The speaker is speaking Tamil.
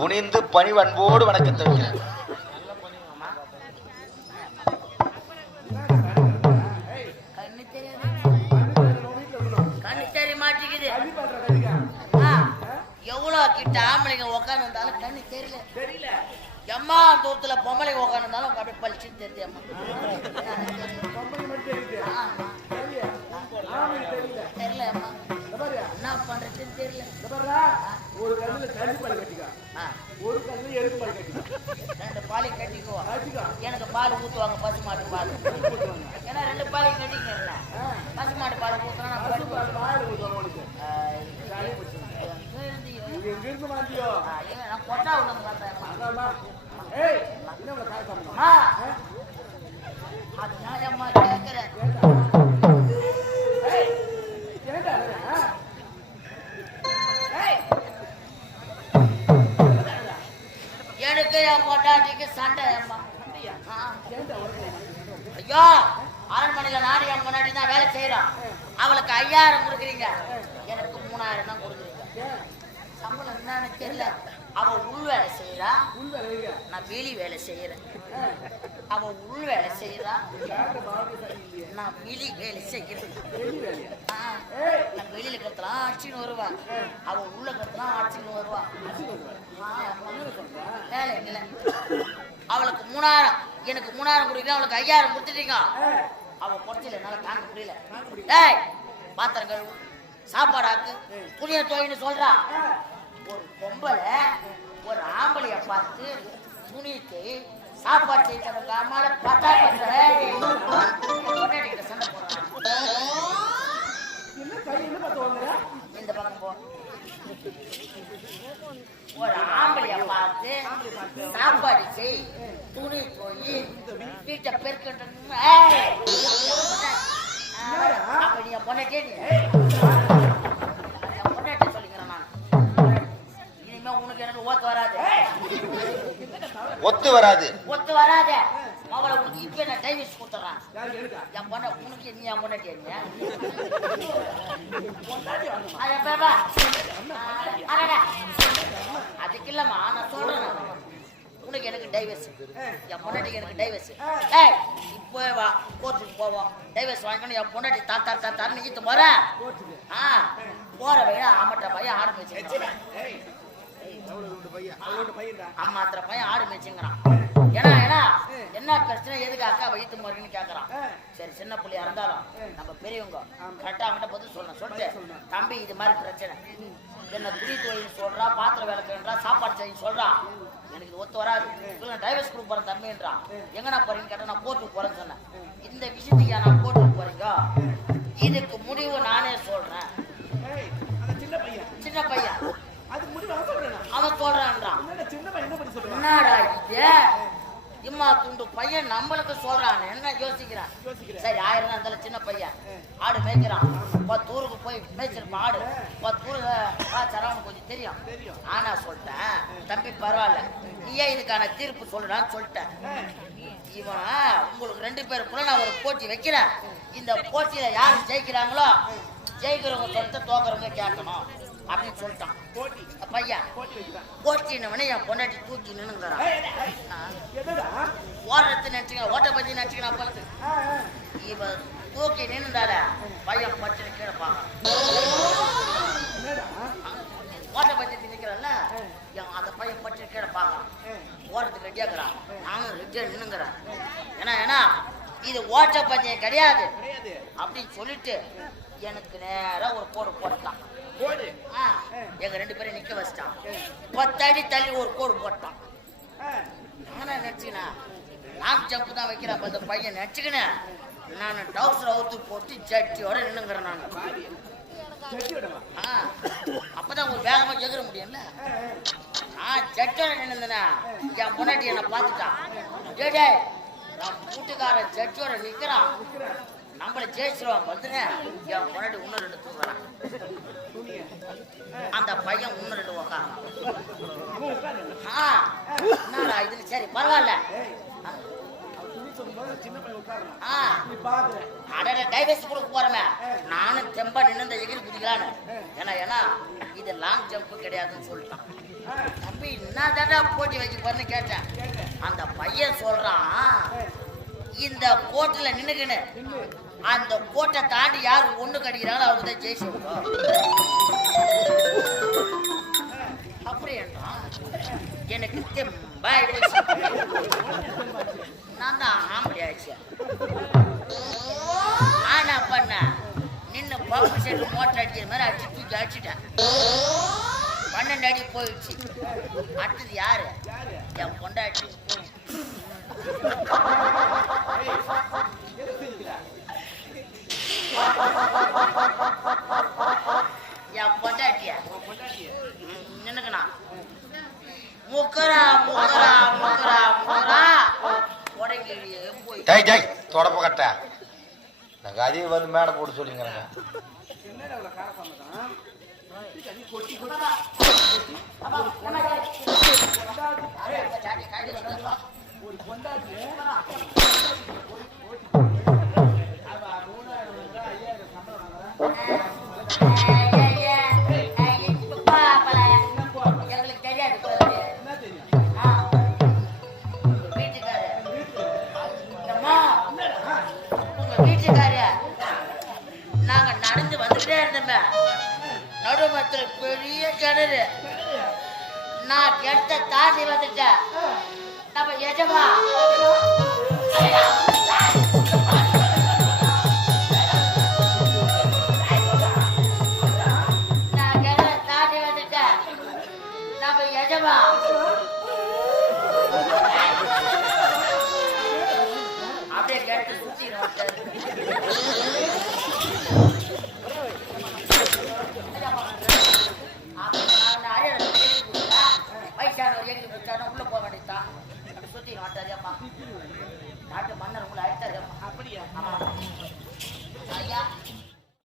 குனிந்து பணிவன்போடு வணக்கத்தை வைக்கிறேன். எவ்வளவு கிட்ட ஆம்பளைங்க உக்காந்து இருந்தாலும் கண்ணு தெரியல எம்மா தூரத்துல பொம்பளைங்க உக்காந்து இருந்தாலும் அப்படியே பழிச்சுன்னு தெரியுது அம்மா. தெரியல அம்மா என்ன பண்றதுன்னு தெரியல. ஒரு கண்ணுல கண்ணு பால் கட்டிக்கா, ஒரு கண்ணுல எருப்பு பால் கட்டிக்கா. ரெண்டு பாலையும் கட்டிக்குவோம். எனக்கு பால் ஊத்துவாங்க பசு மாட்டு பால். ஏன்னா ரெண்டு பாலையும் கட்டிக்கிறேன்ல, பசு மாட்டு பால் ஊத்துனா நான் கொட்டா விடுங்க பார்த்தேன். அது நியாயமா கேட்கிறேன். எனக்கு என் பொட்டாட்டிக்கு சண்டை. ஐயோ அரண்மனையில நாடு என் பொண்டாட்டி தான் வேலை செய்யறான். அவளுக்கு 5000 கொடுக்குறீங்க, எனக்கு 3000 தான் கொடுக்குறீங்க. சம்பளம் என்னன்னு தெரியல. அவ உள் வேலை செய்யறா, நான் வெளி வேலை செய்யறேன். அவ உள் வேலை செய்யறா, நான் வெளி வேலை செய்யறேன். நான் வெளியில கத்தலாம் அடிச்சுன்னு வருவா, அவ உள்ள கத்தலாம் அடிச்சுன்னு வருவா. வேலை இல்லை. அவளுக்கு 3000, எனக்கு 3000 கொடுக்குறீங்க, அவளுக்கு 5000 கொடுத்துட்டீங்க. அவன் குறைச்சல என்னால தாங்க முடியல. ஏய் பாத்திரம் கழுவு, சாப்பாடு ஆக்கு, துணியை துவைன்னு சொல்றா. ஒரு பொம்பளை ஒரு ஆம்பளைய பார்த்து துணிக்கு சாப்பாடு செய்யறதுக்கு அம்மால பத்தா பண்ற சண்டை போடுறான். இந்த பக்கம் போ. ஒரு ஆம்பளைய பார்த்து சாப்பாடு செய், துணி போய் வீட்டை பெருக்கிட்டு அப்ப நீ பொண்ணே நீ பொண்ணாட்ட சொல்லிக்கிறேன் நான். இனிமே உனக்கு எனக்கு ஓத்து வராது. ஒத்து வராது. ஒத்து வராது. அவளை உனக்கு இப்ப நான் டைவர்ஸ் கொடுத்துறான். என் பொண்ணை உனக்கு நீ என் பொண்ணாட்டி அதுக்கு இல்லம்மா நான் சொல்றேன். உனக்கு எனக்கு டைவர்ஸ், என் பொண்ணாட்டிக்கு எனக்கு டைவர்ஸ். ஏய் இப்போ வா கோர்ட்டுக்கு போவோம். டைவர்ஸ் வாங்கிக்கணும். என் பொண்ணாட்டி தாத்தா தாத்தான்னு நிக்கிட்டு போற. போற வகையில ஆமட்ட பையன் ஆடு மேய்ச்சிக்கிறான். அம்மாத்திர பையன் ஆடு மேய்ச்சிங்கிறான். ஏன்னா ஏன்னா என்ன பிரச்சனை, எதுக்கு அக்கா வயிற்று முறைன்னு கேட்கறான். சரி சின்ன பிள்ளையா இருந்தாலும் நம்ம பெரியவங்க கரெக்டா அவன்கிட்ட பதில் சொல்லணும். சொல்லிட்டு தம்பி இது மாதிரி பிரச்சனை, என்ன துணி தொழில் சொல்றா, பாத்திரம் விளக்குன்றா, சாப்பாடு செய்ய சொல்றா, எனக்கு இது ஒத்து வராது. டைவர்ஸ் கொடுக்க போறேன் தம்பின்றான். எங்கண்ணா போறீங்கன்னு கேட்டா நான் கோர்ட்டுக்கு போறேன்னு சொன்னேன். இந்த விஷயத்துக்கு நான் கோர்ட்டுக்கு போறீங்க, இதுக்கு முடிவு நானே சொல்றேன். சின்ன பையன் அவன் சொல்றான்றான். என்னடா இது இம்மா துண்டு பையன் நம்மளுக்கு சொல்றான். என்ன யோசிக்கிறான். சரி 1000 தான் இருந்தாலும் சின்ன பையன் ஆடு மேய்க்கிறான். 10 ஊருக்கு போய் மேய்ச்சிருப்பான் ஆடு. 10 ஊருக்கு சரவணன் கொஞ்சம் தெரியும். ஆனா சொல்லிட்டேன் தம்பி பரவாயில்ல, நீயே இதுக்கான தீர்ப்பு சொல்லுடான்னு சொல்லிட்டேன். இவன் உங்களுக்கு 2 பேருக்குள்ள நான் ஒரு போட்டி வைக்கிறேன். இந்த போட்டியில யாரு ஜெயிக்கிறாங்களோ ஜெயிக்கிறவங்க சொல்லிட்டு தோக்குறவங்க கேட்கணும் அப்படின்னு சொல்லிட்டான் பையன். போட்டினவனே என் பொண்டாட்டி தூக்கி நின்னுங்கிறான். ஓடுறது நினைச்சுக்க, ஓட்ட பத்தி நினைச்சுக்கிறான் பார்த்து. இவன் தூக்கி நின்னுந்தால பையன் பச்சனை கீழே பார்க்கலாம். ஓட்ட பத்தி நிற்கிறான்ல அந்த பையன் பச்சனை கீழே பார்க்கலாம். ஓடுறதுக்கு ரெடியாக்குறான். நானும் ரெடியா நின்னுங்கிறேன். ஏன்னா இது ஓட்ட பந்தயம் கிடையாது அப்படின்னு சொல்லிட்டு எனக்கு நேரா ஒரு கோடு போட்டான். எங்க 2 பேரும் நிக்க வச்சிட்டான். 10 அடி தள்ளி ஒரு கோடு போட்டான். நானா நினைச்சுக்கினா லாங் ஜம்ப் தான் வைக்கிறான் அந்த பையன் நினைச்சுக்கினேன். நான் டவுசர் அவுத்து போட்டு ஜட்டியோட நின்னுங்கிறேன். நான் அப்பதான் ஒரு வேகமா எகிற முடியும்ல. ஜட்டியோட நின்னுந்தேனா என் பொண்டாட்டி என்ன பார்த்துட்டான். டே நான் வீட்டுக்காரன் ஜட்டியோட நிக்கிறான், நம்மள ஜெயிச்சிருவான் வந்துனேன். என் பொண்டாட்டி இன்னும் 2 தூக்குறான். அந்த பையன் இன்னும் 2 உக்காரான். என்னடா இது சரி பரவாயில்ல. டைவர்ஸ் கொடுக்க போறமே நானும் தெம்பா நின்று எகிரி குதிக்கலான்னு. ஏன்னா இது லாங் ஜம்ப் கிடையாதுன்னு சொல்லிட்டான். தம்பி என்ன தாண்டா போட்டி வைக்க போறேன்னு கேட்டேன். அந்த பையன் சொல்றான், இந்த கோட்டில் நின்னுக்கின்னு அந்த கோட்டை தாண்டி யார் ஒண்ணு கடிக்கிறாங்களோ அவங்க தான் ஜெயிச்சுருக்கோம் அப்படி என்றான். எனக்கு தெம்பா நான் தான் ஆம்படி ஆயிடுச்சு. ஆனா பண்ண நின்று பம்பு செட்டு மோட்டர் அடிக்கிற மாதிரி அடிச்சு தூக்கி அடிச்சுட்டேன். 12 அடி போயிடுச்சு. அடுத்தது யாரு? என் பொண்டாட்டி. என் பொண்டாட்டியா நின்னுக்கணா முக்கரா முக்கரா முக்கரா முக்கரா உடங்கி போய் தொடப்ப கட்ட நாங்கள் அதையும் வந்து மேடை போட்டு சொல்லிங்கிறேங்க. எங்களுக்கு தெரியாது. வீட்டுக்காரு நாங்க நடந்து வந்துட்டே இருந்தோமே, நடுமத்துல பெரிய கிணறு. நான் கிணத்த தாண்டி வந்துட்டேன். நம்ம எஜமா